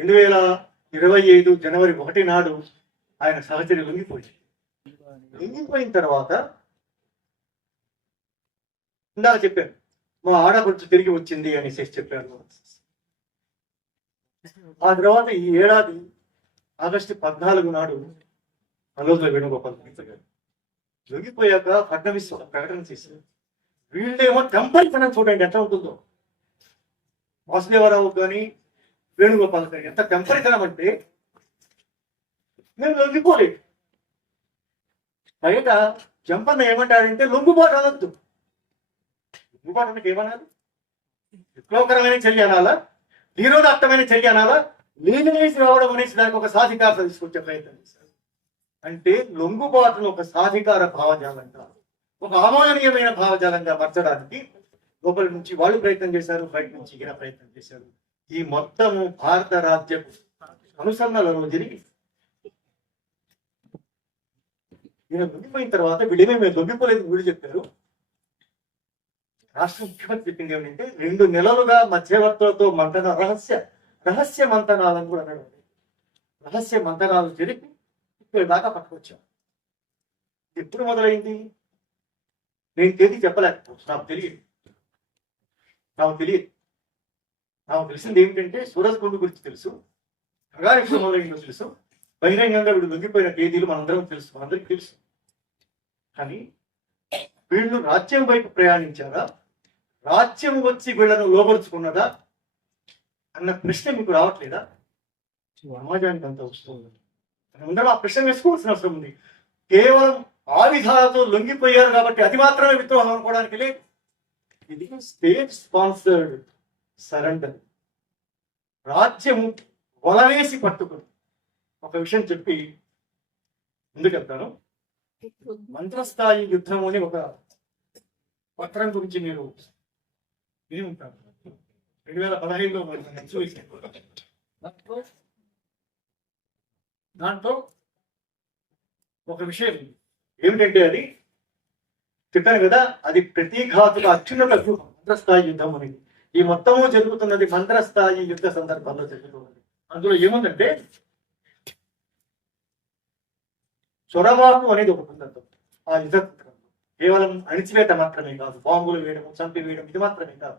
2025 జనవరి 1 నాడు ఆయన సహచర్య లొంగిపోయింది. లొంగిపోయిన తర్వాత ఇందాక చెప్పాను, మా ఆడపడుచు తిరిగి వచ్చింది అనేసి చెప్పాను. ఆ తర్వాత ఈ ఏడాది ఆగస్టు 14 నాడు మనోజ్ల వేణుగోపాల్ లొంగిపోయాక ఫడ్నవీస్ ఒక ప్రకటన చేశారు. వీళ్ళేమో టెంపరితనం చూడండి ఎంత ఉంటుందో. వాసుదేవరావు కానీ వేణుగోపాల్ కానీ ఎంత టెంపరితనం అంటే, మేము లొంగిపోలేదు. బయట జంపన్న ఏమంటాడంటే లొంగుబాటు అనొద్దు. లొంగుబాటు అంటే ఏమనాలి? విప్లవకరమైన చర్య అనాలా, నిరోధాత్మకమైన చర్య అనాలా, లీనివేసి రావడం అనేసి దానికి ఒక సాధికారత తీసుకొచ్చే ప్రయత్నం చేశారు. అంటే లొంగుబాటును ఒక సాధికార భావజాలంగా, ఒక అమానీయమైన భావజాలంగా మార్చడానికి లోపల నుంచి వాళ్ళు ప్రయత్నం చేశారు, బయట నుంచి ఈయన ప్రయత్నం చేశారు. ఈ మొత్తము భారత రాజ్యం అనుసరణలో జరిగి ఈయన లొంగిపోయిన తర్వాత వీళ్ళేమే మేము లొంగిపోలేదు వీళ్ళు చెప్పారు. రాష్ట్ర ముఖ్యమంత్రి చెప్పింది ఏమిటంటే 2 నెలలుగా మధ్యవర్తులతో మంతన రహస్య మంతనాలను కూడా అన్నాడు. రహస్య మంతనాలు జరిపి ఇక్కడ దాకా పట్టుకొచ్చాం. ఎప్పుడు మొదలైంది నేను తేదీ చెప్పలేకపోవచ్చు, నాకు తెలియదు. నాకు తెలిసింది ఏమిటంటే సూరజ్ గుండు గురించి తెలుసు, ఎప్పుడు మొదలైందో తెలుసు, బహిరంగంగా వీడు లొంగిపోయిన తేదీలు మనందరికీ తెలుసు. కానీ వీళ్ళు రాజ్యం వైపు ప్రయాణించారా, రాజ్యం వచ్చి వీళ్ళను లోపరుచుకున్నదా అన్న ప్రశ్న మీకు రావట్లేదా? సమాజానికి అంత వస్తుంది. అందరూ ఆ ప్రశ్న వేసుకోవాల్సిన అవసరం ఉంది. కేవలం ఆయుధాలతో లొంగిపోయారు కాబట్టి అది మాత్రమే విద్రోహం అనుకోవడానికి లేదు. ఇది స్టేట్ స్పాన్సర్డ్ సరెండర్. రాజ్యము వలవేసి పట్టుకుని ఒక విషయం చెప్పి ముందుకు వెళ్తాను. మంత్రస్థాయి యుద్ధం అని ఒక పత్రం గురించి మీరు విని ఉంటారు. 2015లో దాంట్లో ఒక విషయం ఏమిటంటే, అది చెప్పాను కదా, అది ప్రతీఘాతుక అత్యున్నత వ్యూహం మంత్రస్థాయి యుద్ధం అనేది. ఈ మొత్తము జరుగుతున్నది మంత్రస్థాయి యుద్ధ సందర్భంలో జరుగుతున్నది. అందులో ఏముందంటే చొరబాటు అనేది ఒక సందర్భం. ఆ యుద్ధ కేవలం అణిచివేత మాత్రమే కాదు, బాంబులు వేయడం, చంపి వేయడం ఇది మాత్రమే కాదు.